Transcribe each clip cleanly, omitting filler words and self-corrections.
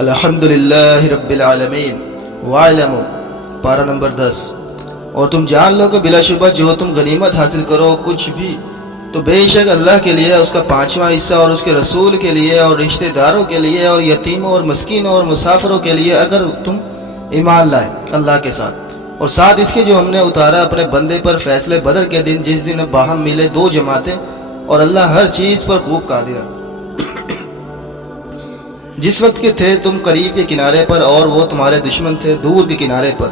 الحمدللہ رب العالمین وَاعْلَمُوا پارہ نمبر 10۔ اور تم جان لو کہ بلا شبہ جو تم غنیمت حاصل کرو کچھ بھی تو بے شک اللہ کے لیے، اس کا 5واں حصہ اور اس کے رسول کے لیے اور رشتہ داروں کے لیے اور یتیموں اور مسکینوں اور مسافروں کے لیے، اگر تم ایمان لائے اللہ کے ساتھ، اور ساتھ اس کے جو ہم نے اتارا اپنے بندے پر فیصلے بدر کے دن، جس دن باہم ملے دو جماعتیں، اور اللہ ہر چیز پر خوب قادر ہے۔ جس وقت کے تھے تم قریب کے کنارے پر اور وہ تمہارے دشمن تھے دور کے کنارے پر،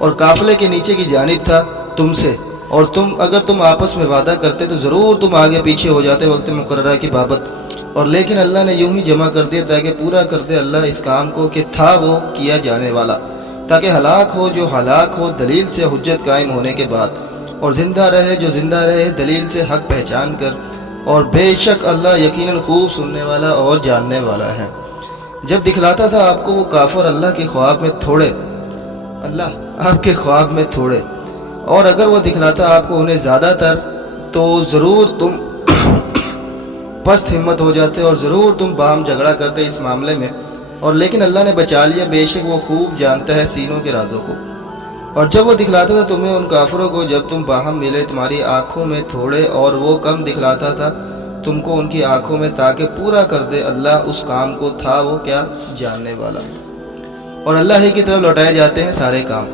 اور قافلے کے نیچے کی جانب تھا تم سے، اور اگر تم آپس میں وعدہ کرتے تو ضرور تم آگے پیچھے ہو جاتے وقت مقررہ کی بابت، اور لیکن اللہ نے یوں ہی جمع کر دیا تاکہ پورا کر دے اللہ اس کام کو کہ تھا وہ کیا جانے والا، تاکہ ہلاک ہو جو ہلاک ہو دلیل سے حجت قائم ہونے کے بعد، اور زندہ رہے جو زندہ رہے دلیل سے حق پہچان کر، اور بے شک اللہ یقیناً خوب سننے والا اور جاننے والا ہے۔ جب دکھلاتا تھا آپ کو وہ کافر اللہ کے خواب میں تھوڑے، اور اگر وہ دکھلاتا آپ کو انہیں زیادہ تر، تو ضرور تم پست ہمت ہو جاتے اور ضرور تم باہم جھگڑا کرتے اس معاملے میں، اور لیکن اللہ نے بچا لیا، بے شک وہ خوب جانتا ہے سینوں کے رازوں کو۔ اور جب وہ دکھلاتا تھا تمہیں ان کافروں کو جب تم باہم ملے تمہاری آنکھوں میں تھوڑے، اور وہ کم دکھلاتا تھا تم کو ان کی آنکھوں میں، تاکہ پورا کر دے اللہ اس کام کو، تھا وہ کیا جاننے والا۔ اور اللہ ہی کی طرف لوٹائے جاتے ہیں سارے کام۔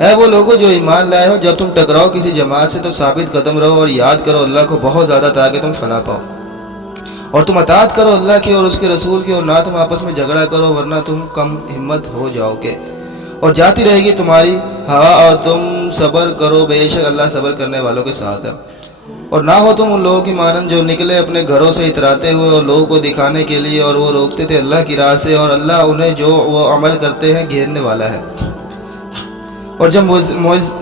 اے وہ لوگوں جو ایمان لائے ہو، جب تم ٹکراؤ کسی جماعت سے تو ثابت قدم رہو اور یاد کرو اللہ کو بہت زیادہ تاکہ تم فلاح پاؤ، اور تم اطاعت کرو اللہ کی اور اس کے رسول کی، اور نہ تم آپس میں جھگڑا کرو ورنہ تم کم ہمت ہو جاؤ گے، اور جاتی رہے گی تمہاری ہوا، اور تم صبر کرو بے شک اللہ صبر کرنے والوں کے ساتھ ہے۔ اور نہ ہو تم ان لوگوں کی مانند جو نکلے اپنے گھروں سے اتراتے ہوئے اور لوگوں کو دکھانے کے لیے، اور وہ روکتے تھے اللہ کی راہ سے، اور اللہ انہیں جو وہ عمل کرتے ہیں گھیرنے والا ہے۔ اور جب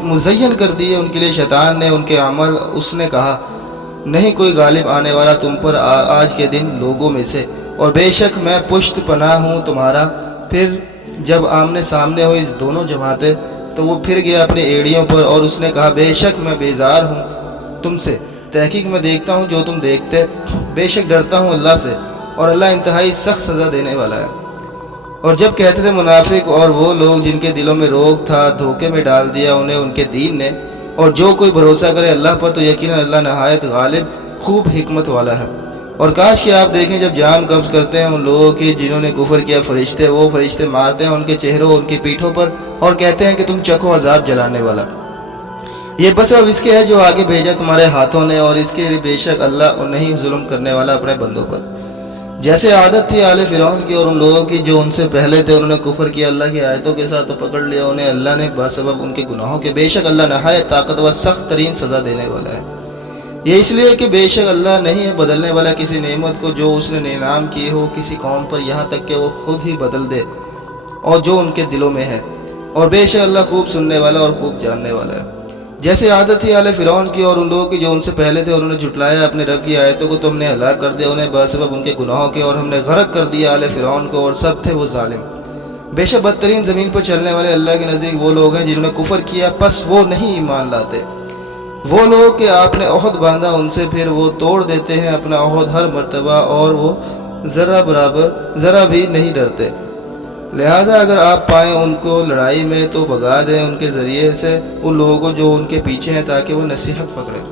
مزین کر دیے ان کے لیے شیطان نے ان کے عمل، اس نے کہا نہیں کوئی غالب آنے والا تم پر آج کے دن لوگوں میں سے، اور بے شک میں پشت پناہ ہوں تمہارا۔ پھر جب آمنے سامنے ہوئی دونوں جماعتیں تو وہ پھر گیا اپنی ایڑیوں پر، اور اس نے کہا بے شک میں بیزار ہوں تم سے، تحقیق میں دیکھتا ہوں جو تم دیکھتے، بے شک ڈرتا ہوں اللہ سے، اور اللہ انتہائی سخت سزا دینے والا ہے۔ اور جب کہتے تھے منافق اور وہ لوگ جن کے دلوں میں روگ تھا، دھوکے میں ڈال دیا انہیں ان کے دین نے، اور جو کوئی بھروسہ کرے اللہ پر تو یقیناً اللہ نہایت غالب خوب حکمت والا ہے۔ اور کاش کہ آپ دیکھیں جب جان قبض کرتے ہیں ان لوگوں کی جنہوں نے کفر کیا، وہ فرشتے مارتے ہیں ان کے چہروں ان کی پیٹھوں پر، اور کہتے ہیں کہ تم چکھو عذاب جلانے والا۔ یہ بس اب اس کے ہے جو آگے بھیجا تمہارے ہاتھوں نے، اور اس کے بے شک اللہ نہیں ظلم کرنے والا اپنے بندوں پر۔ جیسے عادت تھی آل فرعون کی اور ان لوگوں کی جو ان سے پہلے تھے، انہوں نے کفر کیا اللہ کی آیتوں کے ساتھ تو پکڑ لیا انہیں اللہ نے بسبب ان کے گناہوں کے، بے شک اللہ نہایت طاقتور سخت ترین سزا دینے والا ہے۔ یہ اس لیے کہ بے شک اللہ نہیں ہے بدلنے والا کسی نعمت کو جو اس نے انعام کی ہو کسی قوم پر، یہاں تک کہ وہ خود ہی بدل دے اور جو ان کے دلوں میں ہے، اور بے شک اللہ خوب سننے والا اور خوب جاننے والا ہے۔ جیسے عادت تھی آل فرعون کی اور ان لوگوں کی جو ان سے پہلے تھے، انہوں نے جھٹلایا اپنے رب کی آیتوں کو تو ہم نے ہلاک کر دیا انہیں بسبب ان کے گناہوں کے، اور ہم نے غرق کر دیا آل فرعون کو، اور سب تھے وہ ظالم۔ بے شک بدترین زمین پر چلنے والے اللہ کے نزدیک وہ لوگ ہیں جنہوں نے کفر کیا پس وہ نہیں ایمان لاتے۔ وہ لوگ کہ آپ نے عہد باندھا ان سے پھر وہ توڑ دیتے ہیں اپنا عہد ہر مرتبہ، اور وہ ذرا بھی نہیں ڈرتے۔ لہذا اگر آپ پائیں ان کو لڑائی میں تو بھگا دیں ان کے ذریعے سے ان لوگوں کو جو ان کے پیچھے ہیں، تاکہ وہ نصیحت پکڑیں۔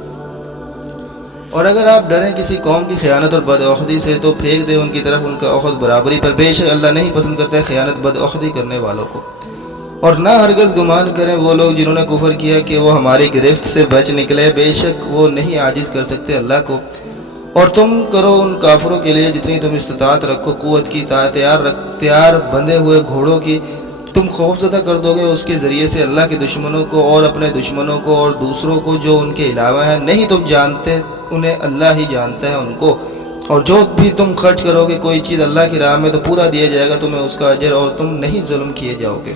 اور اگر آپ ڈریں کسی قوم کی خیانت اور بدعہدی سے تو پھینک دیں ان کی طرف ان کا عہد برابری پر، بے شک اللہ نہیں پسند کرتے خیانت بدعہدی کرنے والوں کو۔ اور نہ ہرگز گمان کریں وہ لوگ جنہوں نے کفر کیا کہ وہ ہماری گرفت سے بچ نکلے، بے شک وہ نہیں عاجز کر سکتے اللہ کو۔ اور تم کرو ان کافروں کے لیے جتنی تم استطاعت رکھو قوت کی، تیار بندے ہوئے گھوڑوں کی، تم خوف زدہ کر دو گے اس کے ذریعے سے اللہ کے دشمنوں کو اور اپنے دشمنوں کو اور دوسروں کو جو ان کے علاوہ ہیں، نہیں تم جانتے انہیں اللہ ہی جانتا ہے ان کو۔ اور جو بھی تم خرچ کرو گے کوئی چیز اللہ کی راہ میں تو پورا دیا جائے گا تمہیں اس کا اجر، اور تم نہیں ظلم کیے جاؤ گے۔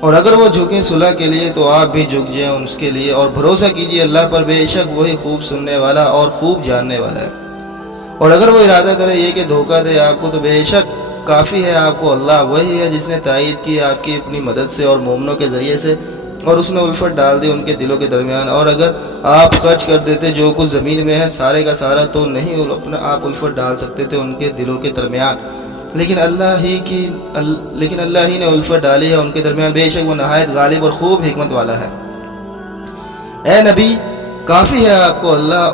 اور اگر وہ جھکیں صلح کے لیے تو آپ بھی جھک جائیں اس کے لیے، اور بھروسہ کیجیے اللہ پر، بے شک وہی خوب سننے والا اور خوب جاننے والا ہے۔ اور اگر وہ ارادہ کرے یہ کہ دھوکہ دے آپ کو تو بے شک کافی ہے آپ کو اللہ وہی ہے جس نے تائید کی آپ کی اپنی مدد سے اور مومنوں کے ذریعے سے، اور اس نے الفت ڈال دی ان کے دلوں کے درمیان۔ اور اگر آپ خرچ کر دیتے جو کچھ زمین میں ہے سارے کا سارا تو نہیں آپ الفت ڈال سکتے تھے ان کے دلوں کے درمیان، لیکن اللہ ہی نے الفت ڈالی ہے ان کے درمیان، بے شک وہ نہایت غالب اور خوب حکمت والا ہے۔ اے نبی کافی ہے آپ کو اللہ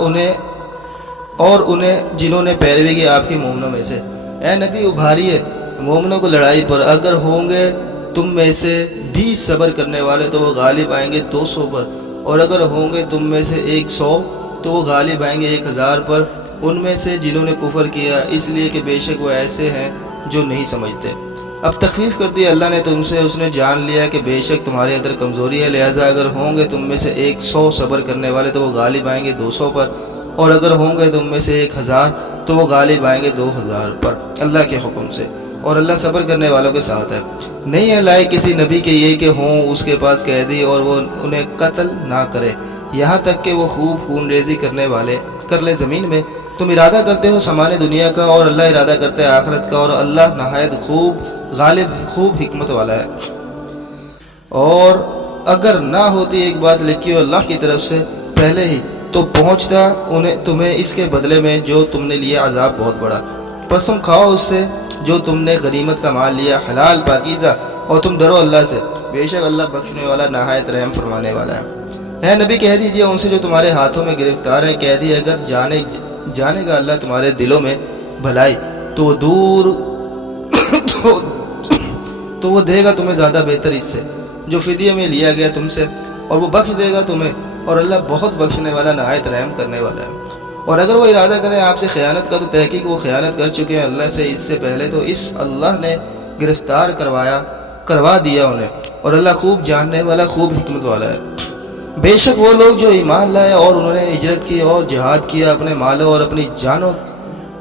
انہیں جنہوں نے پیروی کی آپ کے مومنوں میں سے۔ اے نبی ابھاریے مومنوں کو لڑائی پر، اگر ہوں گے تم میں سے 20 صبر کرنے والے تو وہ غالب آئیں گے 200 پر، اور اگر ہوں گے تم میں سے 100 تو وہ غالب آئیں گے 1000 پر، ان میں سے جنہوں نے کفر کیا، اس لیے کہ بے شک وہ ایسے ہیں جو نہیں سمجھتے۔ اب تخفیف کر دی اللہ نے تم سے، اس نے جان لیا کہ بے شک تمہارے اندر کمزوری ہے، لہٰذا اگر ہوں گے تم میں سے 100 صبر کرنے والے تو وہ غالب آئیں گے 200 پر، اور اگر ہوں گے تم میں سے 1000 تو وہ غالب آئیں گے 2000 پر اللہ کے حکم سے، اور اللہ صبر کرنے والوں کے ساتھ ہے۔ نہیں ہے لائق کسی نبی کے یہ کہ ہوں اس کے پاس قیدی اور وہ انہیں قتل نہ کرے، یہاں تک کہ وہ خوب خون ریزی کر لے زمین میں۔ تم ارادہ کرتے ہو سامان دنیا کا اور اللہ ارادہ کرتے ہے آخرت کا، اور اللہ نہایت خوب غالب خوب حکمت والا ہے۔ اور اگر نہ ہوتی ایک بات لکھی ہو اللہ کی طرف سے پہلے ہی تو پہنچتا تمہیں اس کے بدلے میں جو تم نے لیا عذاب بہت بڑا، پس تم کھاؤ اس سے جو تم نے غنیمت کا مال لیا حلال پاکیزہ، اور تم ڈرو اللہ سے، بے شک اللہ بخشنے والا نہایت رحم فرمانے والا ہے۔ اے نبی کہہ دیجئے ان سے جو تمہارے ہاتھوں میں گرفتار ہیں، کہہ دیے اگر جانے گا اللہ تمہارے دلوں میں بھلائی تو وہ تو وہ دے گا تمہیں زیادہ بہتر اس سے جو فدیے میں لیا گیا تم سے، اور وہ بخش دے گا تمہیں، اور اللہ بہت بخشنے والا نہایت رحم کرنے والا ہے۔ اور اگر وہ ارادہ کریں آپ سے خیانت کا تو تحقیق وہ خیانت کر چکے ہیں اللہ سے اس سے پہلے، تو اس اللہ نے گرفتار کروا دیا انہیں، اور اللہ خوب جاننے والا خوب حکمت والا ہے۔ بے شک وہ لوگ جو ایمان لائے اور انہوں نے ہجرت کی اور جہاد کیا اپنے مالوں اور اپنی جانوں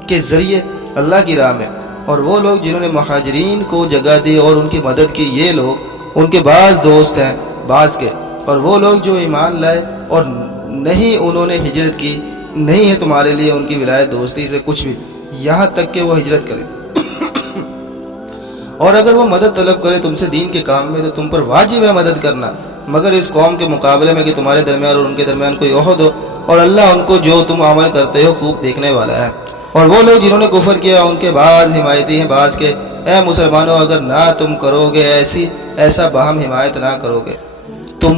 کے ذریعے اللہ کی راہ میں، اور وہ لوگ جنہوں نے مہاجرین کو جگہ دی اور ان کی مدد کی، یہ لوگ ان کے بعض دوست ہیں بعض کے، اور وہ لوگ جو ایمان لائے اور نہیں انہوں نے ہجرت کی، نہیں ہے تمہارے لیے ان کی ولایت دوستی سے کچھ بھی، یہاں تک کہ وہ ہجرت کرے۔ اور اگر وہ مدد طلب کرے تم سے دین کے کام میں تو تم پر واجب ہے مدد کرنا، مگر اس قوم کے مقابلے میں کہ تمہارے درمیان اور ان کے درمیان کوئی عہد ہو، اور اللہ ان کو جو تم عمل کرتے ہو خوب دیکھنے والا ہے۔ اور وہ لوگ جنہوں نے کفر کیا ان کے بعض حمایتی ہیں بعض کے، اے مسلمانوں اگر نہ تم کرو گے ایسا باہم حمایت نہ کرو گے تو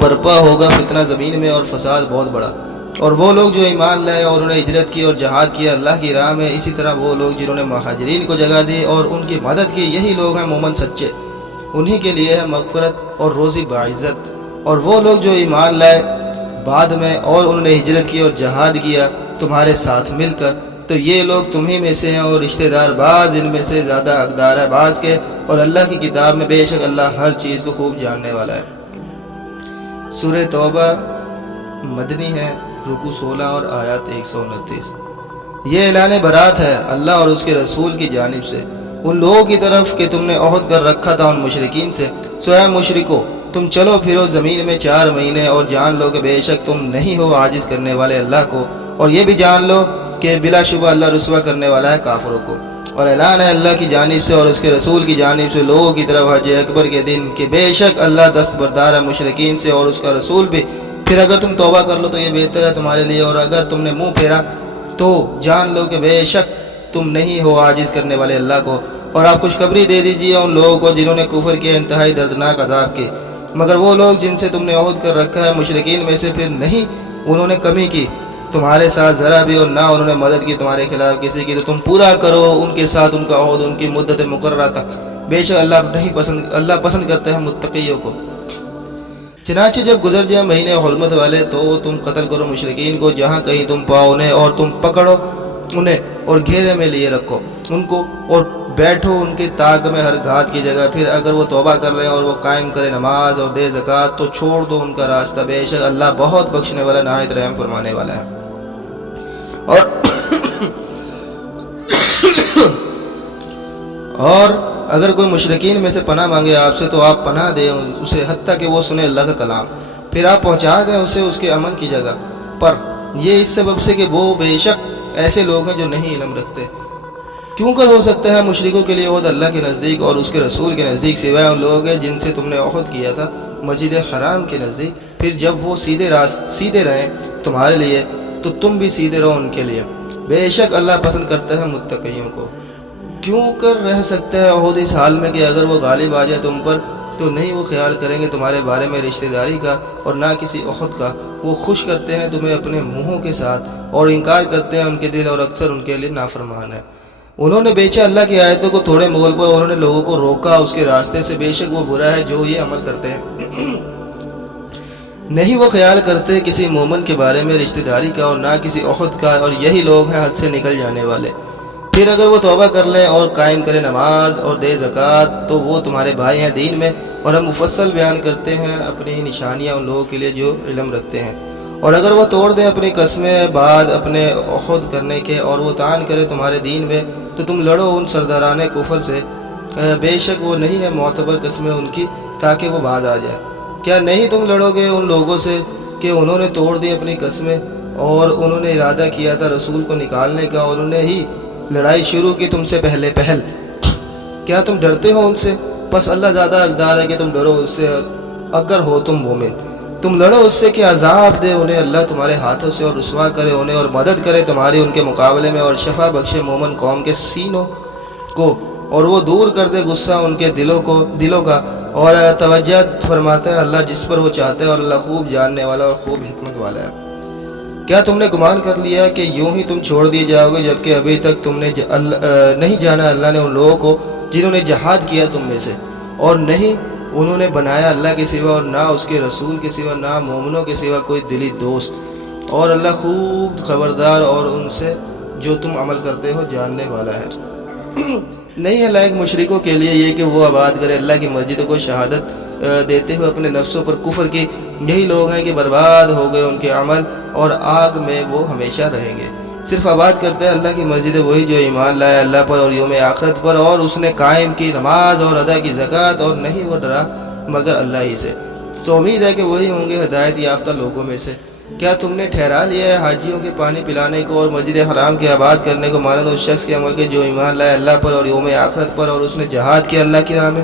برپا ہوگا فتنہ زمین میں اور فساد بہت بڑا۔ اور وہ لوگ جو ایمان لائے اور انہوں نے ہجرت کی اور جہاد کیا اللہ کی راہ میں، اسی طرح وہ لوگ جنہوں نے مہاجرین کو جگہ دی اور ان کی مدد کی، یہی لوگ ہیں مومن سچے، انہی کے لیے ہے مغفرت اور روزی باعزت۔ اور وہ لوگ جو ایمان لائے بعد میں اور انہوں نے ہجرت کی اور جہاد کیا تمہارے ساتھ مل کر، تو یہ لوگ تمہیں میں سے ہیں، اور رشتہ دار بعض ان میں سے زیادہ حقدار ہے بعض کے، اور اللہ کی کتاب میں بے شک اللہ ہر چیز کو خوب جاننے والا ہے۔ سورہ توبہ مدنی ہے، رکوع 16 اور آیات 129۔ یہ اعلان برات ہے اللہ اور اس کے رسول کی جانب سے ان لوگوں کی طرف کہ تم نے عہد کر رکھا تھا ان مشرکین سے، سو اے مشرکو تم چلو پھرو زمین میں 4 مہینے، اور جان لو کہ بے شک تم نہیں ہو عاجز کرنے والے اللہ کو، اور یہ بھی جان لو کہ بلا شبہ اللہ رسوا کرنے والا ہے کافروں کو۔ اور اعلان ہے اللہ کی جانب سے اور اس کے رسول کی جانب سے لوگوں کی طرف حج اکبر کے دن کہ بے شک اللہ دستبردار ہے مشرکین سے اور اس کا رسول بھی، پھر اگر تم توبہ کر لو تو یہ بہتر ہے تمہارے لیے، اور اگر تم نے منہ پھیرا تو جان لو کہ بے شک تم نہیں ہو عاجز کرنے والے اللہ کو۔ اور آپ خوشخبری دے دیجیے ان لوگوں کو جنہوں نے کفر کیا انتہائی دردناک عذاب کی، مگر وہ لوگ جن سے تم نے عہد کر رکھا ہے مشرکین میں سے، پھر نہیں انہوں نے کمی کی تمہارے ساتھ ذرا بھی، اور نہ انہوں نے مدد کی تمہارے خلاف کسی کی، تو تم پورا کرو ان کے ساتھ ان کا عہد ان کی مدت مقررہ تک، بے شک اللہ پسند کرتا ہے متقیوں کو۔ چنانچہ جب گزر جائے مہینے حرمت والے تو تم قتل کرو مشرکین کو جہاں کہیں تم پاؤ انہیں، اور تم پکڑو انہیں اور گھیرے میں لیے رکھو ان کو، اور بیٹھو ان کے طاق میں ہر گھات کی جگہ، پھر اگر وہ توبہ کر لیں اور وہ قائم کرے نماز اور دے زکوٰۃ تو چھوڑ دو ان کا راستہ، بے شک اللہ بہت بخشنے والا نہایت رحم فرمانے والا ہے۔ اور اگر کوئی مشرکین میں سے پناہ مانگے آپ سے تو آپ پناہ دیں اسے حتیٰ کہ وہ سنے اللہ کا کلام، پھر آپ پہنچا دیں اسے اس کے امن کی جگہ پر، یہ اس سبب سے کہ وہ بے شک ایسے لوگ ہیں جو نہیں علم رکھتے۔ کیوں کر ہو سکتا ہے مشرکوں کے لیے عہد اللہ کے نزدیک اور اس کے رسول کے نزدیک سوائے ان لوگ ہیں جن سے تم نے عہد کیا تھا مسجد حرام کے نزدیک، پھر جب وہ سیدھے رہیں تمہارے لیے تو تم بھی سیدھے رہو ان کے لیے، بے شک اللہ پسند کرتا ہے متقیوں کو۔ کیوں کر رہ سکتا ہے عہد اس حال میں کہ اگر وہ غالب آ جائے تم پر تو نہیں وہ خیال کریں گے تمہارے بارے میں رشتہ داری کا اور نہ کسی عہد کا. وہ خوش کرتے ہیں تمہیں اپنے منہوں کے ساتھ اور انکار کرتے ہیں ان کے دل اور اکثر ان کے لیے نافرمان ہے. انہوں نے بیچا اللہ کی آیتوں کو تھوڑے مول پر, انہوں نے لوگوں کو روکا اس کے راستے سے. بے شک وہ برا ہے جو یہ عمل کرتے ہیں. نہیں وہ خیال کرتے کسی مومن کے بارے میں رشتہ داری کا اور نہ کسی عہد کا, اور یہی لوگ ہیں حد سے نکل جانے والے. پھر اگر وہ توبہ کر لیں اور قائم کریں نماز اور دے زکوٰۃ تو وہ تمہارے بھائی ہیں دین میں, اور ہم مفصل بیان کرتے ہیں اپنی نشانیاں ان لوگوں کے لیے جو علم رکھتے ہیں. اور اگر وہ توڑ دیں اپنی قسمیں بعد اپنے عہد کرنے کے اور وہ طعن کرے تمہارے دین میں تو تم لڑو ان سرداران کفر سے. بے شک وہ نہیں ہے معتبر قسمیں ان کی تاکہ وہ باز آ جائے. کیا نہیں تم لڑو گے ان لوگوں سے کہ انہوں نے توڑ دی اپنی قسمیں اور انہوں نے ارادہ کیا تھا رسول کو نکالنے کا, اور انہوں نے ہی لڑائی شروع کی تم سے پہل. کیا تم ڈرتے ہو ان سے؟ بس اللہ زیادہ حقدار ہے کہ تم ڈرو اس سے اگر ہو تم مومن. تم لڑو اس سے کہ عذاب دے انہیں اللہ تمہارے ہاتھوں سے اور رسوا کرے انہیں اور مدد کرے تمہاری ان کے مقابلے میں, اور شفا بخشے مومن قوم کے سینوں کو, اور وہ دور کر دے غصہ ان کے دلوں کا. اور توجہ فرماتا ہے اللہ جس پر وہ چاہتا ہے, اور اللہ خوب جاننے والا اور خوب حکمت والا ہے. کیا تم نے گمان کر لیا کہ یوں ہی تم چھوڑ دیے جاؤ گے جبکہ ابھی تک تم نے نہیں جانا اللہ نے ان لوگوں کو جنہوں نے جہاد کیا تم میں سے, اور نہیں انہوں نے بنایا اللہ کے سوا اور نہ اس کے رسول کے سوا نہ مومنوں کے سوا کوئی دلی دوست, اور اللہ خوب خبردار اور ان سے جو تم عمل کرتے ہو جاننے والا ہے. نہیں ہے لائق مشرکوں کے لیے یہ کہ وہ آباد کرے اللہ کی مسجدوں کو شہادت دیتے ہوئے اپنے نفسوں پر کفر کی. یہی لوگ ہیں کہ برباد ہو گئے ان کے عمل اور آگ میں وہ ہمیشہ رہیں گے. صرف آباد کرتا ہے اللہ کی مسجد وہی جو ایمان لائے اللہ پر اور یوم آخرت پر, اور اس نے قائم کی نماز اور ادا کی زکوٰۃ, اور نہیں وہ ڈرا مگر اللہ ہی سے. سو امید ہے کہ وہی ہوں گے ہدایت یافتہ لوگوں میں سے. کیا تم نے ٹھہرا لیا ہے حاجیوں کے پانی پلانے کو اور مسجد حرام کے آباد کرنے کو مانند اس شخص کے عمل کے جو ایمان لائے اللہ پر اور یوم آخرت پر, اور اس نے جہاد کیا اللہ کی راہ میں؟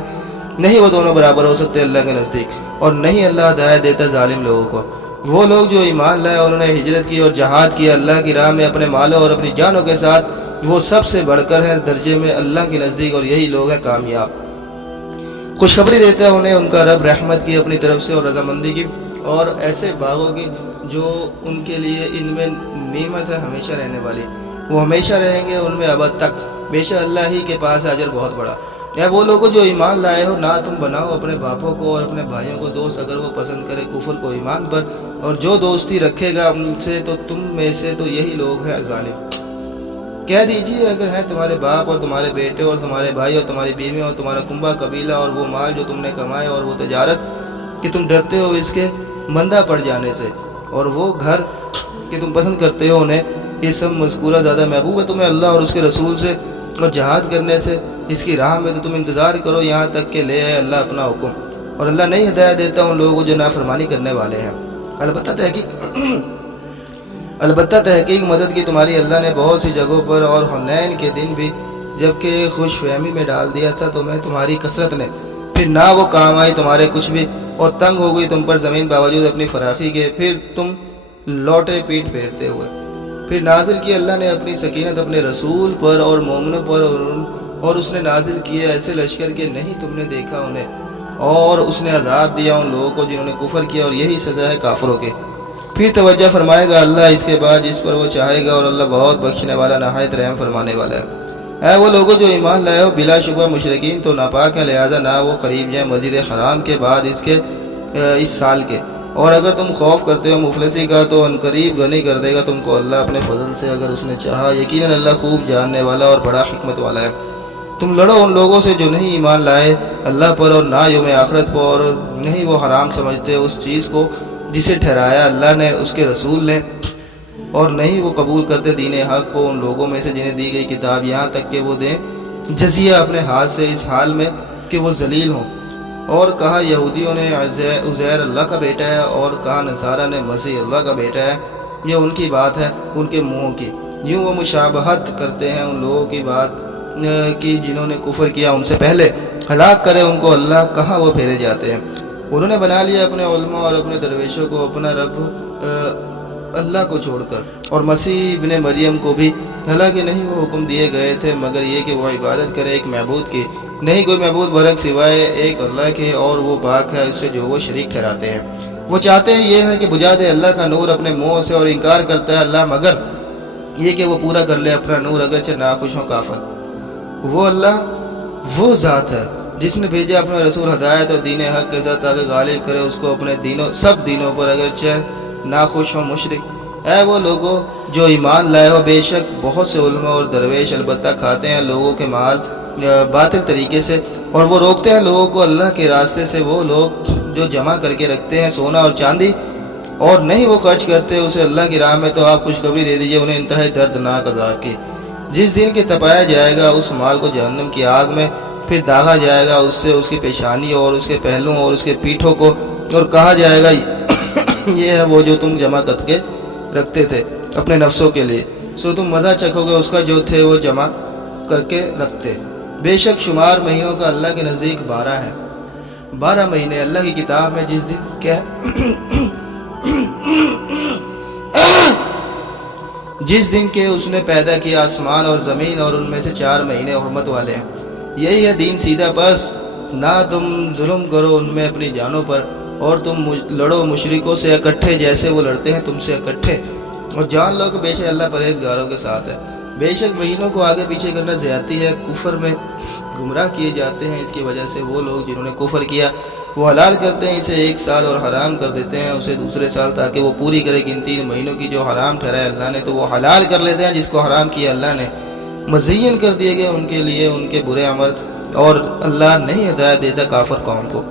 نہیں وہ دونوں برابر ہو سکتے اللہ کے نزدیک, اور نہیں اللہ ہدایت دیتا ظالم لوگوں کو. وہ لوگ جو ایمان لائے اور انہوں نے ہجرت کی اور جہاد کیا اللہ کی راہ میں اپنے مالوں اور اپنی جانوں کے ساتھ, وہ سب سے بڑھ کر ہیں درجے میں اللہ کے نزدیک, اور یہی لوگ ہیں کامیاب. خوشخبری دیتا ہے انہیں ان کا رب رحمت کی اپنی طرف سے اور رضامندی کی, اور ایسے باغوں کی جو ان کے لیے ان میں نعمت ہے ہمیشہ رہنے والی. وہ ہمیشہ رہیں گے ان میں ابد تک. بے شک اللہ ہی کے پاس اجر بہت بڑا. یا وہ لوگوں جو ایمان لائے ہو نہ تم بناؤ اپنے باپوں کو اور اپنے بھائیوں کو دوست اگر وہ پسند کرے کفر کو ایمان پر, اور جو دوستی رکھے گا ان سے تو تم میں سے تو یہی لوگ ہیں ظالم. کہہ دیجئے اگر ہیں تمہارے باپ اور تمہارے بیٹے اور تمہارے بھائی اور تمہاری بیوی اور تمہارا کنبہ قبیلہ اور وہ مال جو تم نے کمائے اور وہ تجارت کہ تم ڈرتے ہو اس کے مندہ پڑ جانے سے, اور وہ گھر کہ تم پسند کرتے ہو انہیں, یہ سب مذکورہ زیادہ محبوب ہے تمہیں اللہ اور اس کے رسول سے اور جہاد کرنے سے اس کی راہ میں, تو تم انتظار کرو یہاں تک کہ لے آئے اللہ اپنا حکم. اور اللہ نہیں ہدایت دیتا ان لوگوں کو جو نافرمانی کرنے والے ہیں. البتہ تحقیق مدد کی تمہاری اللہ نے بہت سی جگہوں پر, اور حنین کے دن بھی جبکہ خوش فہمی میں ڈال دیا تھا تمہیں تمہاری کثرت نے, پھر نہ وہ کام آئی تمہارے کچھ بھی, اور تنگ ہو گئی تم پر زمین باوجود اپنی فراخی کے, پھر تم لوٹے پیٹ پھیرتے ہوئے. پھر نازل کی اللہ نے اپنی سکینت اپنے رسول پر اور مومنوں پر, اور اس نے نازل کیے ایسے لشکر کہ نہیں تم نے دیکھا انہیں, اور اس نے عذاب دیا ان لوگوں کو جنہوں نے کفر کیا, اور یہی سزا ہے کافروں کی. پھر توجہ فرمائے گا اللہ اس کے بعد جس پر وہ چاہے گا, اور اللہ بہت بخشنے والا نہایت رحم فرمانے والا ہے. اے وہ لوگوں جو ایمان لائے ہو, بلا شبہ مشرکین تو ناپاک ہے, لہذا نہ وہ قریب جائیں مسجد حرام کے بعد اس سال کے, اور اگر تم خوف کرتے ہو مفلسی کا تو ان قریب غنی کر دے گا تم کو اللہ اپنے فضل سے اگر اس نے چاہا, یقیناً اللہ خوب جاننے والا اور بڑا حکمت والا ہے. تم لڑو ان لوگوں سے جو نہیں ایمان لائے اللہ پر اور نہ یوم آخرت پر, اور نہیں وہ حرام سمجھتے اس چیز کو جسے ٹھہرایا اللہ نے اس کے رسول نے, اور نہیں وہ قبول کرتے دین حق کو ان لوگوں میں سے جنہیں دی گئی کتاب, یہاں تک کہ وہ دیں جزیہ اپنے ہاتھ سے اس حال میں کہ وہ ذلیل ہوں. اور کہا یہودیوں نے عزیر اللہ کا بیٹا ہے, اور کہا نصارہ نے مسیح اللہ کا بیٹا ہے. یہ ان کی بات ہے ان کے منہوں کی, یوں وہ مشابہت کرتے ہیں ان لوگوں کی بات کی جنہوں نے کفر کیا ان سے پہلے. ہلاک کرے ان کو اللہ, کہاں وہ پھیرے جاتے ہیں. انہوں نے بنا لیا اپنے علماء اور اپنے درویشوں کو اپنا رب اللہ کو چھوڑ کر، اور مسیح ابن مریم کو بھی، حالانکہ نہیں وہ حکم دیے گئے تھے مگر یہ کہ وہ عبادت کرے ایک معبود کی، نہیں کوئی معبود برحق سوائے ایک اللہ کے، اور وہ پاک ہے اس سے جو وہ شریک ٹھہراتے ہیں۔ وہ چاہتے ہیں یہ ہے کہ بجھا دے اللہ کا نور اپنے منہ سے، اور انکار کرتا ہے اللہ مگر یہ کہ وہ پورا کر لے اپنا نور اگرچہ ناخوش ہوں کافر۔ وہ اللہ وہ ذات ہے جس نے بھیجا اپنا رسول ہدایت اور دین حق کے ساتھ تاکہ غالب کرے اس کو اپنے سب دینوں پر اگرچہ ناخوش ہوں مشرک۔ اے وہ لوگوں جو ایمان لائے ہو، بے شک بہت سے علماء اور درویش البتہ کھاتے ہیں لوگوں کے مال باطل طریقے سے، اور وہ روکتے ہیں لوگوں کو اللہ کے راستے سے۔ وہ لوگ جو جمع کر کے رکھتے ہیں سونا اور چاندی اور نہیں وہ خرچ کرتے اسے اللہ کی راہ میں، تو آپ خوشخبری دے دیجئے انہیں انتہائی دردناک عذاب کی، جس دن کہ تپایا جائے گا اس مال کو جہنم کی آگ میں، پھر داغا جائے گا اس سے اس کی پیشانی اور اس کے پہلوں اور اس کے پیٹھوں کو، اور کہا جائے گا یہ ہے وہ جو تم جمع کر کے رکھتے تھے اپنے نفسوں کے لیے، سو تم مزہ چکھو گے اس کا جو تھے وہ جمع کر کے رکھتے۔ بے شک شمار مہینوں کا اللہ کے نزدیک 12 ہے، 12 مہینے اللہ کی کتاب میں، جس دن کے اس نے پیدا کیا آسمان اور زمین، اور ان میں سے 4 مہینے حرمت والے ہیں۔ یہی ہے دین سیدھا، بس نہ تم ظلم کرو ان میں اپنی جانوں پر، اور تم لڑو مشرکوں سے اکٹھے جیسے وہ لڑتے ہیں تم سے اکٹھے، اور جان لو کہ بے شک اللہ پرہیزگاروں کے ساتھ ہے۔ بے شک مہینوں کو آگے پیچھے کرنا زیادتی ہے، کفر میں گمراہ کیے جاتے ہیں، اس کی وجہ سے وہ لوگ جنہوں نے کفر کیا وہ حلال کرتے ہیں اسے 1 سال اور حرام کر دیتے ہیں اسے دوسرے سال، تاکہ وہ پوری کرے گنتی ان مہینوں کی جو حرام ٹھہرایا اللہ نے، تو وہ حلال کر لیتے ہیں جس کو حرام کیا اللہ نے، مزین کر دیے گئے ان کے لیے ان کے برے عمل، اور اللہ نہیں ہدایت دیتا کافر قوم کو۔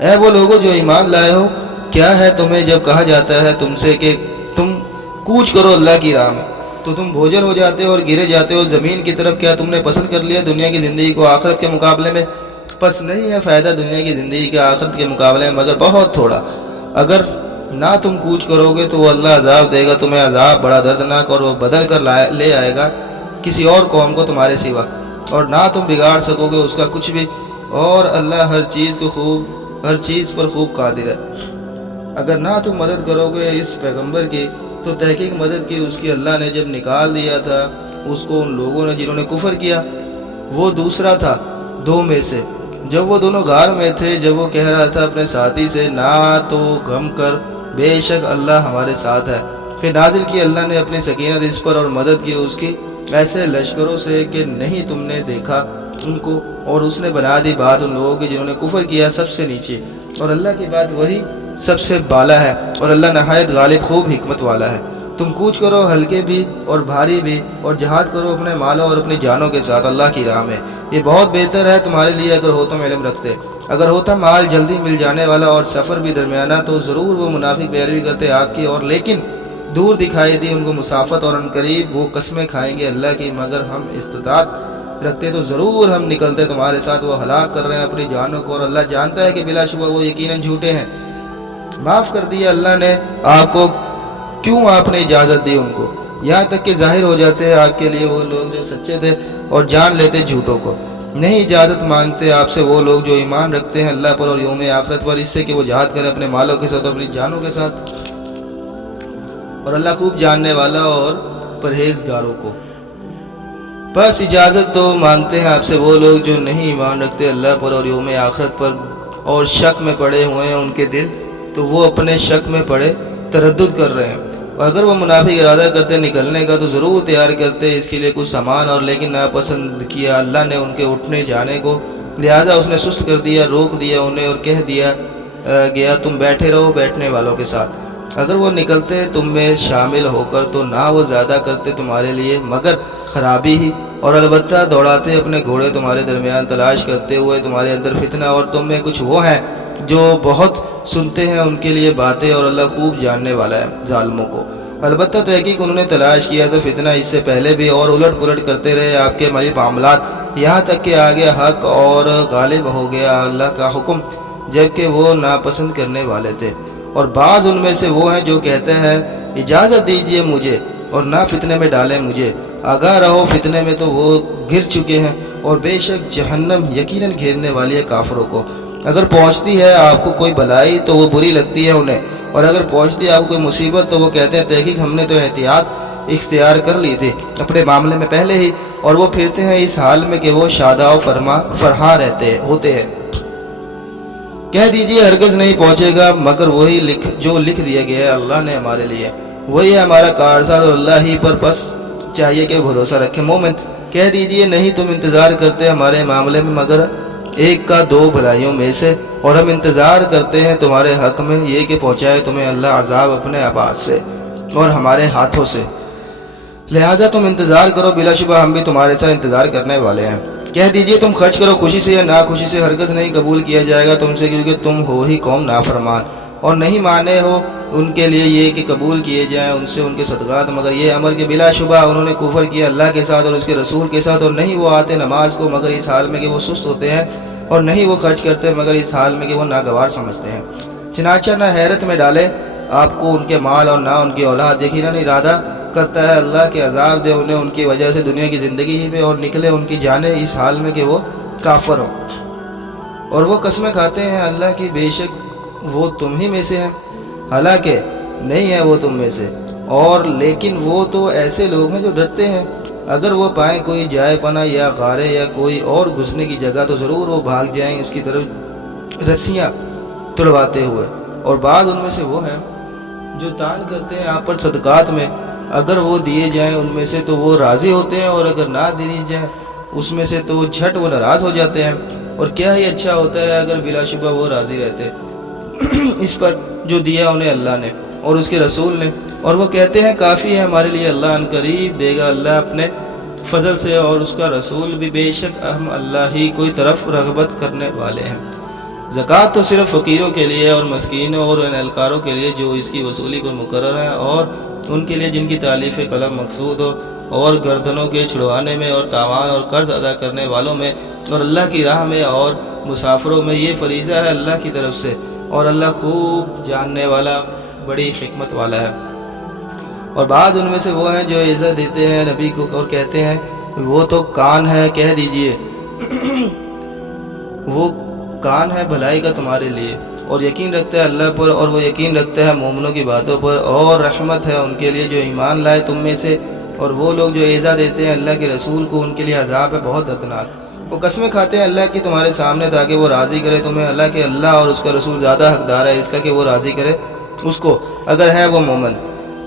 اے وہ لوگوں جو ایمان لائے ہو، کیا ہے تمہیں جب کہا جاتا ہے تم سے کہ تم کوچ کرو اللہ کی راہ میں، تو تم بھوجل ہو جاتے ہو اور گرے جاتے ہو زمین کی طرف؟ کیا تم نے پسند کر لیا دنیا کی زندگی کو آخرت کے مقابلے میں؟ پس نہیں ہے فائدہ دنیا کی زندگی کے آخرت کے مقابلے میں مگر بہت تھوڑا۔ اگر نہ تم کوچ کرو گے تو وہ اللہ عذاب دے گا تمہیں، عذاب بڑا دردناک، اور وہ بدل کر لے آئے گا کسی اور قوم کو تمہارے سوا، اور نہ تم بگاڑ سکو گے اس کا کچھ بھی، اور اللہ ہر چیز پر خوب قادر ہے۔ اگر نہ تم مدد کرو گے اس پیغمبر کی تو تحقیق مدد کی اس کی اللہ نے جب نکال دیا تھا اس کو ان لوگوں نے جنہوں نے کفر کیا۔ وہ دوسرا تھا 2 میں سے، جب وہ دونوں غار میں تھے، جب وہ کہہ رہا تھا اپنے ساتھی سے نہ تو غم کر، بے شک اللہ ہمارے ساتھ ہے۔ پھر نازل کی اللہ نے اپنی سکینت اس پر اور مدد کی اس کی ایسے لشکروں سے کہ نہیں تم نے دیکھا ان کو، اور اس نے بنا دی بات ان لوگوں کی جنہوں نے کفر کیا سب سے نیچے، اور اللہ کی بات وہی سب سے بالا ہے، اور اللہ نہایت غالب خوب حکمت والا ہے۔ تم کوچ کرو ہلکے بھی اور بھاری بھی، اور جہاد کرو اپنے مالوں اور اپنی جانوں کے ساتھ اللہ کی راہ میں، یہ بہت بہتر ہے تمہارے لیے اگر ہو تم علم رکھتے۔ اگر ہوتا مال جلدی مل جانے والا اور سفر بھی درمیانہ تو ضرور وہ منافق پیروی کرتے آپ کی، اور لیکن دور دکھائی دی ان کو مسافت، اور عنقریب وہ قسمیں کھائیں گے اللہ کی مگر ہم استطاعت رکھتے تو ضرور ہم نکلتے تمہارے ساتھ۔ وہ ہلاک کر رہے ہیں اپنی جانوں کو، اور اللہ جانتا ہے کہ بلا شبہ وہ یقیناً جھوٹے ہیں۔ معاف کر دیا اللہ نے آپ کو، کیوں آپ نے اجازت دی ان کو، یہاں تک کہ ظاہر ہو جاتے ہیں آپ کے لیے وہ لوگ جو سچے تھے اور جان لیتے جھوٹوں کو۔ نہیں اجازت مانگتے آپ سے وہ لوگ جو ایمان رکھتے ہیں اللہ پر اور یوم آخرت پر، اس سے کہ وہ جہاد کریں اپنے مالوں کے ساتھ اور اپنی جانوں کے ساتھ، اور اللہ خوب جاننے والا اور پرہیزگاروں کو۔ بس اجازت تو مانگتے ہیں آپ سے وہ لوگ جو نہیں ایمان رکھتے اللہ پر اور یوم آخرت پر، اور شک میں پڑے ہوئے ہیں ان کے دل، تو وہ اپنے شک میں پڑے تردد کر رہے ہیں۔ اور اگر وہ منافق ارادہ کرتے نکلنے کا تو ضرور تیار کرتے اس کے لیے کچھ سامان، اور لیکن ناپسند کیا اللہ نے ان کے اٹھنے جانے کو، لہذا اس نے سست کر دیا، روک دیا انہیں، اور کہہ دیا گیا تم بیٹھے رہو بیٹھنے والوں کے ساتھ۔ اگر وہ نکلتے تم میں شامل ہو کر تو نہ وہ زیادہ کرتے تمہارے لیے مگر خرابی ہی، اور البتہ دوڑاتے اپنے گھوڑے تمہارے درمیان تلاش کرتے ہوئے تمہارے اندر فتنہ، اور تم میں کچھ وہ ہیں جو بہت سنتے ہیں ان کے لیے باتیں، اور اللہ خوب جاننے والا ہے ظالموں کو۔ البتہ تحقیق انہوں نے تلاش کیا تھا فتنہ اس سے پہلے بھی، اور الٹ پلٹ کرتے رہے آپ کے مالی معاملات، یہاں تک کہ آگے حق اور غالب ہو گیا اللہ کا حکم، جبکہ وہ ناپسند کرنے والے تھے۔ اور بعض ان میں سے وہ ہیں جو کہتے ہیں اجازت دیجئے مجھے اور نہ فتنے میں ڈالیں مجھے، آگاہ رہو فتنے میں تو وہ گر چکے ہیں، اور بے شک جہنم یقیناً گھیرنے والی ہے کافروں کو۔ اگر پہنچتی ہے آپ کو کوئی بھلائی تو وہ بری لگتی ہے انہیں، اور اگر پہنچتی آپ کو کوئی مصیبت تو وہ کہتے ہیں تحقیق ہم نے تو احتیاط اختیار کر لی تھی اپنے معاملے میں پہلے ہی، اور وہ پھرتے ہیں اس حال میں کہ وہ شاداء و فرحاں ہوتے ہیں۔ کہہ دیجئے ہرگز نہیں پہنچے گا مگر وہی جو لکھ دیا گیا ہے اللہ نے ہمارے لیے، وہی ہے ہمارا کارساز اور اللہ ہی پر بس چاہیے کہ بھروسہ رکھے۔ مومن کہہ دیجئے نہیں تم انتظار کرتے ہمارے معاملے میں مگر ایک کا دو بھلائیوں میں سے، اور ہم انتظار کرتے ہیں تمہارے حق میں یہ کہ پہنچائے تمہیں اللہ عذاب اپنے عباس سے اور ہمارے ہاتھوں سے، لہذا تم انتظار کرو، بلا شبہ ہم بھی تمہارے ساتھ انتظار کرنے والے ہیں۔ کہہ دیجئے تم خرچ کرو خوشی سے یا ناخوشی سے، ہرگز نہیں قبول کیا جائے گا تم سے، کیونکہ تم ہو ہی قوم نافرمان، اور نہیں مانے ہو ان کے لیے یہ کہ قبول کیے جائیں ان سے ان کے صدقات، مگر یہ امر کہ بلا شبہ انہوں نے کفر کیا اللہ کے ساتھ اور اس کے رسول کے ساتھ، اور نہیں وہ آتے نماز کو مگر اس حال میں کہ وہ سست ہوتے ہیں، اور نہیں وہ خرچ کرتے مگر اس حال میں کہ وہ ناگوار سمجھتے ہیں۔ چنانچہ نہ حیرت میں ڈالے آپ کو ان کے مال اور نہ ان کی اولاد، یقیناً ارادہ کرتا ہے اللہ کے عذاب دے انہیں ان کی وجہ سے دنیا کی زندگی ہی میں، اور نکلے ان کی جانیں اس حال میں کہ وہ کافر ہو، اور وہ قسمیں کھاتے ہیں اللہ کی بے شک وہ تم ہی میں سے ہیں، حالانکہ نہیں ہے وہ تم میں سے، اور لیکن وہ تو ایسے لوگ ہیں جو ڈرتے ہیں، اگر وہ پائیں کوئی جائے پناہ یا غارے یا کوئی اور گھسنے کی جگہ تو ضرور وہ بھاگ جائیں اس کی طرف رسیاں تڑواتے ہوئے، اور بعض ان میں سے وہ ہیں جو تان کرتے ہیں آپ پر صدقات میں، اگر وہ دیے جائیں ان میں سے تو وہ راضی ہوتے ہیں، اور اگر نہ دیے جائیں اس میں سے تو جھٹ وہ ناراض ہو جاتے ہیں، اور کیا ہی اچھا ہوتا ہے اگر بلا شبہ وہ راضی رہتے اس پر جو دیا انہیں اللہ نے اور اس کے رسول نے، اور وہ کہتے ہیں کافی ہے ہمارے لیے اللہ، ان قریب دے گا اللہ اپنے فضل سے اور اس کا رسول بھی، بے شک ہم اللہ ہی کوئی طرف رغبت کرنے والے ہیں۔ زکوٰۃ تو صرف فقیروں کے لیے اور مسکینوں اور ان اہلکاروں کے لیے جو اس کی وصولی پر مقرر ہیں، اور ان کے لیے جن کی تالیف قلم مقصود ہو، اور گردنوں کے چھڑوانے میں اور تاوان اور قرض ادا کرنے والوں میں اور اللہ کی راہ میں اور مسافروں میں، یہ فریضہ ہے اللہ کی طرف سے، اور اللہ خوب جاننے والا بڑی حکمت والا ہے۔ اور بعض ان میں سے وہ ہیں جو عزت دیتے ہیں نبی کو اور کہتے ہیں وہ تو کان ہے، کہہ دیجئے وہ کان ہے بھلائی کا تمہارے لیے، اور یقین رکھتا ہے اللہ پر، اور وہ یقین رکھتا ہے مومنوں کی باتوں پر، اور رحمت ہے ان کے لیے جو ایمان لائے تم میں سے، اور وہ لوگ جو اعزا دیتے ہیں اللہ کے رسول کو ان کے لیے عذاب ہے بہت دردناک۔ وہ قسمیں کھاتے ہیں اللہ کی تمہارے سامنے تاکہ وہ راضی کرے تمہیں، اللہ کے اللہ اور اس کا رسول زیادہ حقدار ہے اس کا کہ وہ راضی کرے اس کو اگر ہے وہ مومن۔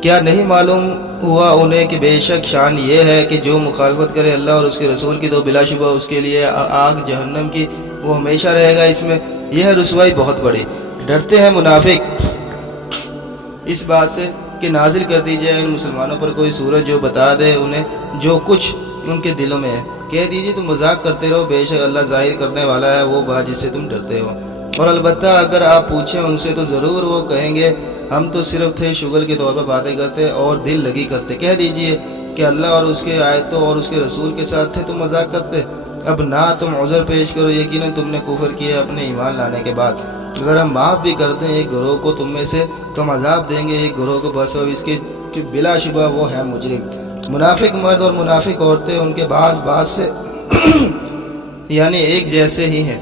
کیا نہیں معلوم ہوا انہیں کہ بے شک شان یہ ہے کہ جو مخالفت کرے اللہ اور اس کے رسول کی تو بلا شبہ اس کے لیے آگ جہنم کی وہ ہمیشہ رہے گا اس میں، یہ ہے رسوائی بہت بڑی۔ ڈرتے ہیں منافق اس بات سے کہ نازل کر دی جائے ان مسلمانوں پر کوئی سورج جو بتا دے انہیں جو کچھ ان کے دلوں میں ہے، کہہ دیجیے تم مذاق کرتے رہو، بے شک اللہ ظاہر کرنے والا ہے وہ بات جس سے تم ڈرتے ہو، اور البتہ اگر آپ پوچھیں ان سے تو ضرور وہ کہیں گے ہم تو صرف تھے شغل کے طور پر باتیں کرتے اور دل لگی کرتے۔ کہہ دیجئے کہ اللہ اور اس کے آیتوں اور اس کے رسول کے ساتھ تھے تم مذاق کرتے، اب نہ تم عذر پیش کرو، یقیناً تم نے کفر کیا اپنے ایمان لانے کے بعد، اگر ہم معاف بھی کرتے ہیں ایک گروہ کو تم میں سے تو ہم عذاب دیں گے ایک گروہ کو بس، اور اس کے کہ بلا شبہ وہ ہے مجرم۔ منافق مرد اور منافق عورتیں ان کے بعض سے یعنی ایک جیسے ہی ہیں،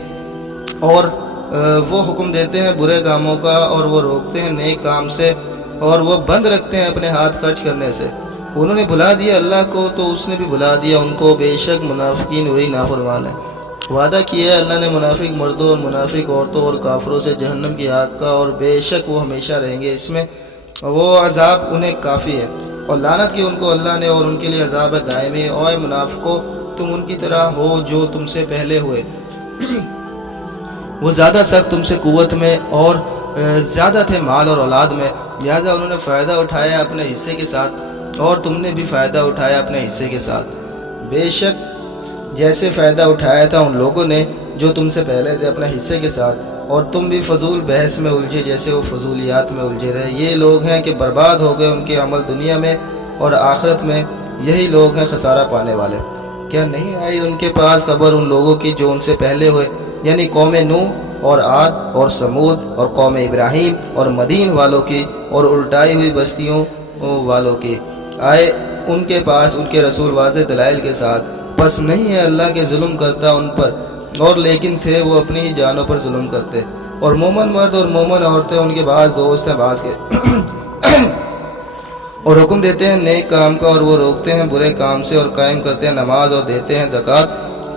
اور وہ حکم دیتے ہیں برے کاموں کا اور وہ روکتے ہیں نیک کام سے، اور وہ بند رکھتے ہیں اپنے ہاتھ خرچ کرنے سے۔ انہوں نے بھلا دیا اللہ کو تو اس نے بھی بھلا دیا ان کو، بے شک منافقین وہی نافرمان ہیں۔ وعدہ کیا ہے اللہ نے منافق مردوں اور منافق عورتوں اور کافروں سے جہنم کی آگ کا، اور بے شک وہ ہمیشہ رہیں گے اس میں، وہ عذاب انہیں کافی ہے، اور لعنت کی ان کو اللہ نے، اور ان کے لیے عذاب ہے دائمی۔ اوے منافقو تم ان کی طرح ہو جو تم سے پہلے ہوئے، وہ زیادہ سخت تم سے قوت میں اور زیادہ تھے مال اور اولاد میں، لہذا انہوں نے فائدہ اٹھایا اپنے حصے کے ساتھ اور تم نے بھی فائدہ اٹھایا اپنے حصے کے ساتھ، بے شک جیسے فائدہ اٹھایا تھا ان لوگوں نے جو تم سے پہلے تھے اپنے حصے کے ساتھ، اور تم بھی فضول بحث میں الجھے جیسے وہ فضولیات میں الجھے رہے۔ یہ لوگ ہیں کہ برباد ہو گئے ان کے عمل دنیا میں اور آخرت میں، یہی لوگ ہیں خسارہ پانے والے۔ کیا نہیں آئی ان کے پاس خبر ان لوگوں کی جو ان سے پہلے ہوئے، یعنی قوم نوح اور عاد اور سمود اور قوم ابراہیم اور مدین والوں کی اور الٹائی ہوئی بستیوں والوں کی، آئے ان کے پاس ان کے رسول واضح دلائل کے ساتھ، بس نہیں ہے اللہ کے ظلم کرتا ان پر، اور لیکن تھے وہ اپنی ہی جانوں پر ظلم کرتے۔ اور مومن مرد اور مومن عورتیں ان کے بعض دوست ہیں بعض کے اور حکم دیتے ہیں نیک کام کا اور وہ روکتے ہیں برے کام سے، اور قائم کرتے ہیں نماز اور دیتے ہیں زکوٰۃ،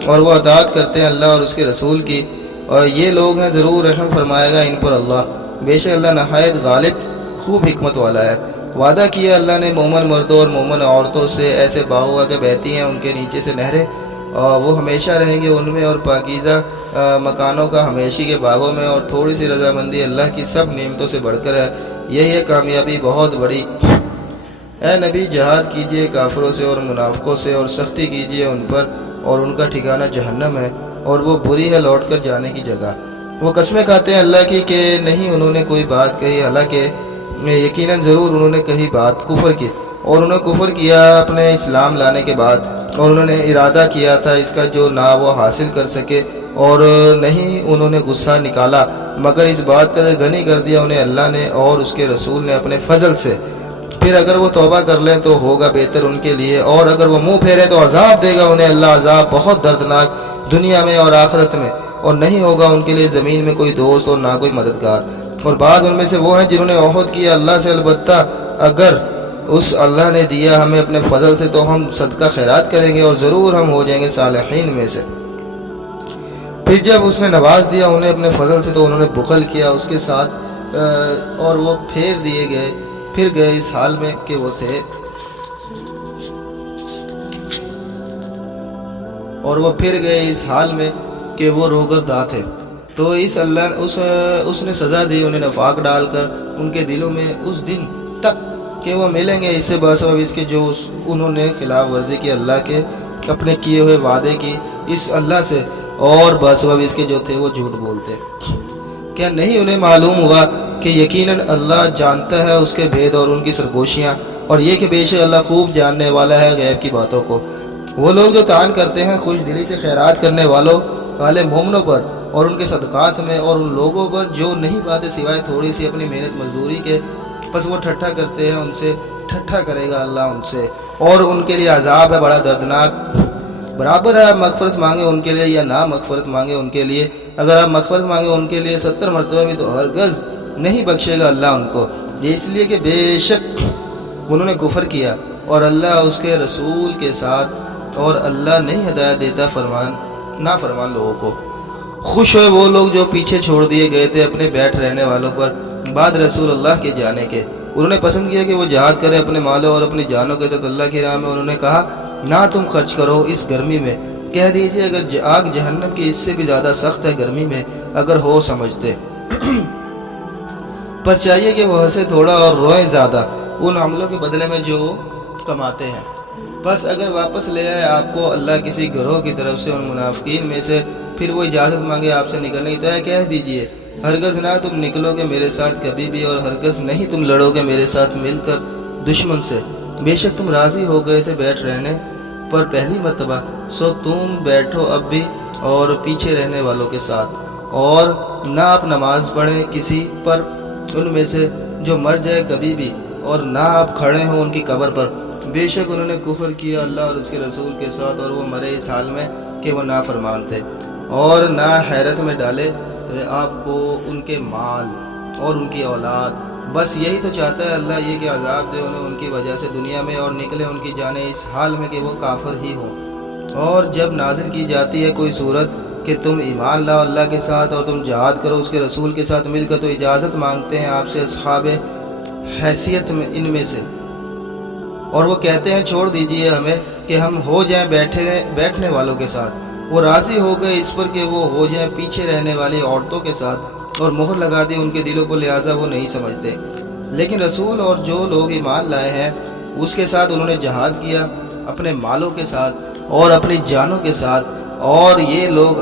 اور وہ اطاعت کرتے ہیں اللہ اور اس کے رسول کی، اور یہ لوگ ہیں ضرور رحم فرمائے گا ان پر اللہ، بے شک اللہ نہایت غالب خوب حکمت والا ہے۔ وعدہ کیا اللہ نے مومن مردوں اور مومن عورتوں سے ایسے باغوں کے بہتی ہیں ان کے نیچے سے نہریں، اور وہ ہمیشہ رہیں گے ان میں، اور پاکیزہ مکانوں کا ہمیشی کے باغوں میں، اور تھوڑی سی رضامندی اللہ کی سب نعمتوں سے بڑھ کر ہے، یہی ہے کامیابی بہت بڑی۔ اے نبی جہاد کیجئے کافروں سے اور منافقوں سے، اور سختی کیجئے ان پر، اور ان کا ٹھکانہ جہنم ہے، اور وہ بری ہے لوٹ کر جانے کی جگہ۔ وہ قسمیں کھاتے ہیں اللہ کی کہ نہیں انہوں نے کوئی بات کہی، حالانکہ یقیناً ضرور انہوں نے کہی بات کفر کی، اور انہوں نے کفر کیا اپنے اسلام لانے کے بعد، اور انہوں نے ارادہ کیا تھا اس کا جو نہ وہ حاصل کر سکے، اور نہیں انہوں نے غصہ نکالا مگر اس بات کا غنی کر دیا انہیں اللہ نے اور اس کے رسول نے اپنے فضل سے۔ پھر اگر وہ توبہ کر لیں تو ہوگا بہتر ان کے لیے، اور اگر وہ منہ پھیریں تو عذاب دے گا انہیں اللہ، عذاب بہت دردناک دنیا میں اور آخرت میں، اور نہیں ہوگا ان کے لیے زمین میں کوئی دوست اور نہ کوئی مددگار۔ اور بعض ان میں سے وہ ہیں جنہوں نے عہد کیا اللہ سے، البتہ اگر اس اللہ نے دیا ہمیں اپنے فضل سے تو ہم صدقہ خیرات کریں گے، اور ضرور ہم ہو جائیں گے صالحین میں سے۔ پھر جب اس نے نواز دیا انہیں اپنے فضل سے تو انہوں نے بخل کیا اس کے ساتھ، اور وہ پھر گئے اس حال میں کہ وہ تھے، اور وہ پھر گئے اس حال میں کہ وہ روگرداں تھے۔ تو اس نے سزا دی انہیں نفاق ڈال کر ان کے دلوں میں اس دن تک کہ وہ ملیں گے اس سے بسبب اس کے جو انہوں نے خلاف ورزی کی اللہ کے اپنے کیے ہوئے وعدے کی اس اللہ سے، اور بسبب اس کے جو تھے وہ جھوٹ بولتے۔ کیا نہیں انہیں معلوم ہوا کہ یقیناً اللہ جانتا ہے اس کے بھید اور ان کی سرگوشیاں، اور یہ کہ بے شک اللہ خوب جاننے والا ہے غیب کی باتوں کو۔ وہ لوگ جو طعن کرتے ہیں خوش دلی سے خیرات کرنے والے مومنوں پر اور ان کے صدقات میں، اور ان لوگوں پر جو نہیں پاتے سوائے تھوڑی سی اپنی محنت مزدوری کے، پس وہ ٹھٹھا کرتے ہیں ان سے، ٹھٹھا کرے گا اللہ ان سے، اور ان کے لیے عذاب ہے بڑا دردناک۔ برابر ہے آپ مغفرت مانگے ان کے لیے یا نہ مغفرت مانگے ان کے لیے، اگر آپ مغفرت مانگے ان کے لیے 70 مرتبہ بھی تو ہرگز نہیں بخشے گا اللہ ان کو، یہ اس لیے کہ بے شک انہوں نے کفر کیا اور اللہ اس کے رسول کے ساتھ، اور اللہ نہیں ہدایت دیتا نافرمان لوگوں کو۔ خوش ہوئے وہ لوگ جو پیچھے چھوڑ دیے گئے تھے اپنے بیٹھ رہنے والوں پر بعد رسول اللہ کے جانے کے، انہوں نے پسند کیا کہ وہ جہاد کرے اپنے مالوں اور اپنی جانوں کے ساتھ اللہ کی راہ میں، انہوں نے کہا نہ تم خرچ کرو اس گرمی میں، کہہ دیجئے اگر آگ جہنم کی اس سے بھی زیادہ سخت ہے گرمی میں اگر ہو سمجھتے، پس چاہیے کہ وہ ہنسے تھوڑا اور روئیں زیادہ ان عملوں کے بدلے میں جو کماتے ہیں۔ بس اگر واپس لے آئے آپ کو اللہ کسی گروہ کی طرف سے ان منافقین میں سے، پھر وہ اجازت مانگے آپ سے نکلنے کی، تو کہہ دیجئے ہرگز نہ تم نکلو گے میرے ساتھ کبھی بھی، اور ہرگز نہیں تم لڑو گے میرے ساتھ مل کر دشمن سے، بے شک تم راضی ہو گئے تھے بیٹھ رہنے پر پہلی مرتبہ، سو تم بیٹھو اب بھی اور پیچھے رہنے والوں کے ساتھ، اور نہ آپ نماز پڑھیں کسی پر ان میں سے جو مر جائے کبھی بھی، اور نہ آپ کھڑے ہوں ان کی قبر پر، بے شک انہوں نے کفر کیا اللہ اور اس کے رسول کے ساتھ، اور وہ مرے اس حال میں کہ وہ نافرمان تھے، اور نہ حیرت میں ڈالے آپ کو ان کے مال اور ان کی اولاد، بس یہی تو چاہتا ہے اللہ، یہ کہ عذاب دے انہیں ان کی وجہ سے دنیا میں، اور نکلے ان کی جانیں اس حال میں کہ وہ کافر ہی ہوں۔ اور جب نازل کی جاتی ہے کوئی صورت کہ تم ایمان لاؤ اللہ کے ساتھ اور تم جہاد کرو اس کے رسول کے ساتھ مل کر، تو اجازت مانگتے ہیں آپ سے اصحاب حیثیت میں ان میں سے، اور وہ کہتے ہیں چھوڑ دیجئے ہمیں کہ ہم ہو جائیں بیٹھنے والوں کے ساتھ، وہ راضی ہو گئے اس پر کہ وہ ہو جائیں پیچھے رہنے والی عورتوں کے ساتھ، اور مہر لگا دی ان کے دلوں پر، لہٰذا وہ نہیں سمجھتے۔ لیکن رسول اور جو لوگ ایمان لائے ہیں اس کے ساتھ انہوں نے جہاد کیا اپنے مالوں کے ساتھ اور اپنی جانوں کے ساتھ، اور یہ لوگ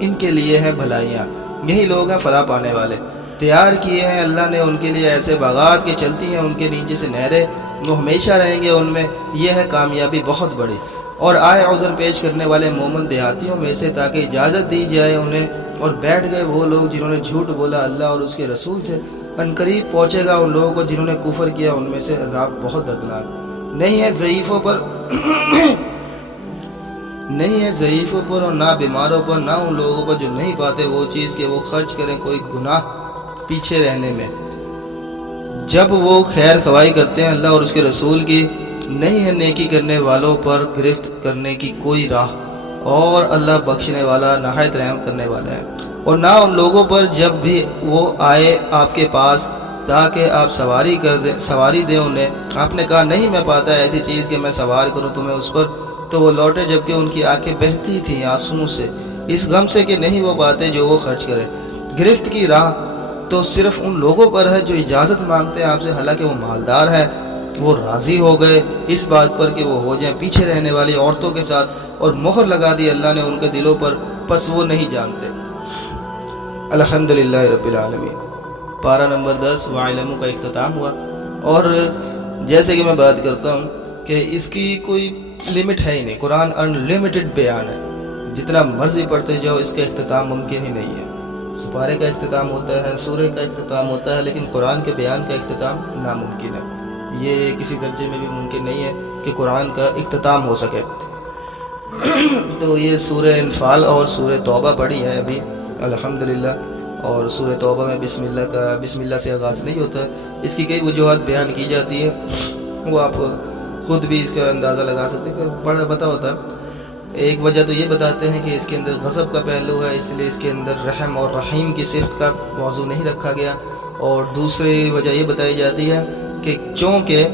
ان کے لیے ہیں بھلائیاں، یہی لوگ ہیں فلاح پانے والے۔ تیار کیے ہیں اللہ نے ان کے لیے ایسے باغات کہ چلتی ہیں ان کے نیچے سے نہریں، وہ ہمیشہ رہیں گے ان میں، یہ ہے کامیابی بہت بڑی۔ اور آئے عذر پیش کرنے والے مومن دیہاتیوں میں سے تاکہ اجازت دی جائے انہیں، اور بیٹھ گئے وہ لوگ جنہوں نے جھوٹ بولا اللہ اور اس کے رسول سے، عنقریب پہنچے گا ان لوگوں کو جنہوں نے کفر کیا ان میں سے عذاب بہت دردناک۔ نہیں ہے ضعیفوں پر نہیں ہے ضعیفوں پر اور نہ بیماروں پر، نہ ان لوگوں پر جو نہیں پاتے وہ چیز کہ وہ خرچ کریں کوئی گناہ پیچھے رہنے میں۔ جب وہ خیر خواہی کرتے ہیں اللہ اور اس کے رسول کی، نہیں ہے نیکی کرنے والوں پر گرفت کرنے کی کوئی راہ، اور اللہ بخشنے والا نہایت رحم کرنے والا ہے۔ اور نہ ان لوگوں پر جب بھی وہ آئے آپ کے پاس تاکہ آپ سواری دیں انہیں، آپ نے کہا نہیں میں پاتا ایسی چیز کہ میں سوار کروں تمہیں اس پر، تو وہ لوٹے جبکہ ان کی آنکھیں بہتی تھیں آنسوؤں سے، اس غم سے کہ نہیں وہ پاتے جو وہ خرچ کرے۔ گرفت کی راہ تو صرف ان لوگوں پر ہے جو اجازت مانگتے ہیں آپ سے، حالانکہ وہ مالدار ہے، وہ راضی ہو گئے اس بات پر کہ وہ ہو جائیں پیچھے رہنے والی عورتوں کے ساتھ، اور مہر لگا دی اللہ نے ان کے دلوں پر، پس وہ نہیں جانتے۔ الحمدللہ رب العالمین۔ پارہ نمبر 10 وَاعْلَمُوا کا اختتام ہوا، اور جیسے کہ میں بات کرتا ہوں کہ اس کی کوئی لمٹ ہے ہی نہیں، قرآن انلیمیٹڈ بیان ہے، جتنا مرضی پڑھتے جاؤ اس کا اختتام ممکن ہی نہیں ہے۔ سپارے کا اختتام ہوتا ہے، سورہ کا اختتام ہوتا ہے، لیکن قرآن کے بیان کا اختتام ناممکن ہے۔ یہ کسی درجے میں بھی ممکن نہیں ہے کہ قرآن کا اختتام ہو سکے۔ تو یہ سورہ انفال اور سورہ توبہ پڑھی ہے ابھی الحمدللہ، اور سورہ توبہ میں بسم اللہ سے آغاز نہیں ہوتا ہے۔ اس کی کئی وجوہات بیان کی جاتی ہیں، وہ آپ خود بھی اس کا اندازہ لگا سکتے ہیں کہ بڑا پتہ ہوتا ہے۔ ایک وجہ تو یہ بتاتے ہیں کہ اس کے اندر غضب کا پہلو ہے، اس لیے اس کے اندر رحم اور رحیم کی صفت کا موضوع نہیں رکھا گیا، اور دوسری وجہ یہ بتائی جاتی ہے کہ چونکہ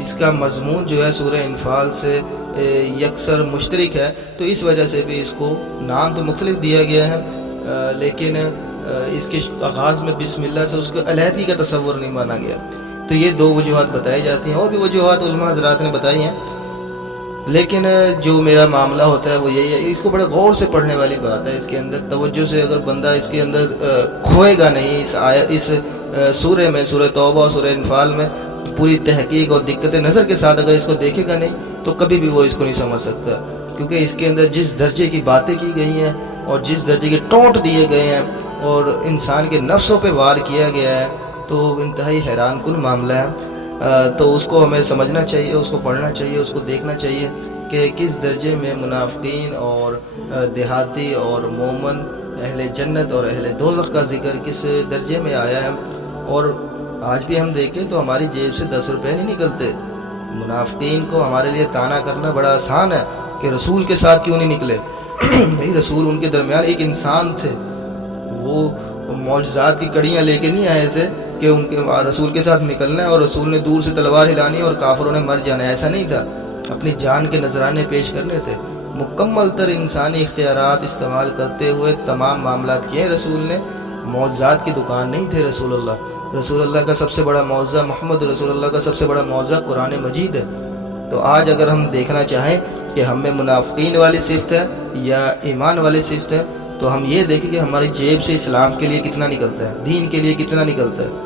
اس کا مضمون جو ہے سورہ انفال سے یکسر مشترک ہے، تو اس وجہ سے بھی اس کو نام تو مختلف دیا گیا ہے، لیکن اس کے آغاز میں بسم اللہ سے اس کو علیحدگی کا تصور نہیں مانا گیا۔ تو یہ دو وجوہات بتائی جاتی ہیں، اور بھی وجوہات علماء حضرات نے بتائی ہیں، لیکن جو میرا معاملہ ہوتا ہے وہ یہی ہے، اس کو بڑے غور سے پڑھنے والی بات ہے۔ اس کے اندر توجہ سے اگر بندہ اس کے اندر کھوئے گا نہیں، اس سورہ میں، سورہ توبہ اور سورہ انفال میں پوری تحقیق اور دقت نظر کے ساتھ اگر اس کو دیکھے گا نہیں تو کبھی بھی وہ اس کو نہیں سمجھ سکتا، کیونکہ اس کے اندر جس درجے کی باتیں کی گئی ہیں اور جس درجے کے ٹونٹ دیے گئے ہیں اور انسان کے نفسوں پہ وار کیا گیا ہے، تو انتہائی حیران کن معاملہ ہے۔ تو اس کو ہمیں سمجھنا چاہیے، اس کو پڑھنا چاہیے، اس کو دیکھنا چاہیے کہ کس درجے میں منافقین اور دیہاتی اور مومن، اہل جنت اور اہل دوزخ کا ذکر کس درجے میں آیا ہے۔ اور آج بھی ہم دیکھیں تو ہماری جیب سے 10 روپے نہیں نکلتے۔ منافقین کو ہمارے لیے طعنہ کرنا بڑا آسان ہے کہ رسول کے ساتھ کیوں نہیں نکلے۔ بھئی رسول ان کے درمیان ایک انسان تھے، وہ معجزات کی کڑیاں لے کے نہیں آئے تھے کہ ان کے رسول کے ساتھ نکلنا ہے اور رسول نے دور سے تلوار ہلانی اور کافروں نے مر جانا ہے، ایسا نہیں تھا، اپنی جان کے نذرانے پیش کرنے تھے۔ مکمل تر انسانی اختیارات استعمال کرتے ہوئے تمام معاملات کیے رسول نے، معجزات کی دکان نہیں تھے رسول اللہ۔ رسول اللہ کا سب سے بڑا معجزہ، محمد رسول اللہ کا سب سے بڑا معجزہ قرآن مجید ہے۔ تو آج اگر ہم دیکھنا چاہیں کہ ہم میں منافقین والی صفت ہے یا ایمان والی صفت ہے، تو ہم یہ دیکھیں کہ ہماری جیب سے اسلام کے لیے کتنا نکلتا ہے، دین کے لیے کتنا نکلتا ہے۔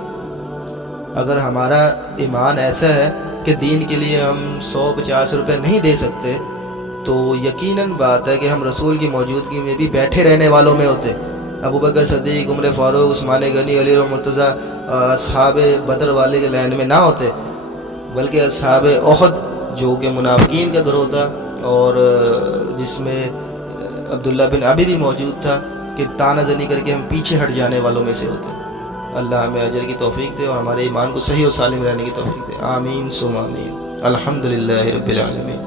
اگر ہمارا ایمان ایسا ہے کہ دین کے لیے ہم 100-50 روپے نہیں دے سکتے، تو یقیناً بات ہے کہ ہم رسول کی موجودگی میں بھی بیٹھے رہنے والوں میں ہوتے۔ ابو بکر صدیق، عمر فاروق، عثمان غنی، علی مرتضیٰ اصحاب بدر والے کے لائن میں نہ ہوتے، بلکہ اصحاب احد جو کہ منافقین کا گروہ تھا اور جس میں عبداللہ بن ابی بھی موجود تھا، کہ تانہ زنی کر کے ہم پیچھے ہٹ جانے والوں میں سے ہوتے۔ اللہ ہمیں اجر کی توفیق دے اور ہمارے ایمان کو صحیح و سالم رہنے کی توفیق دے، آمین ثم آمین۔ الحمدللہ رب العالمین۔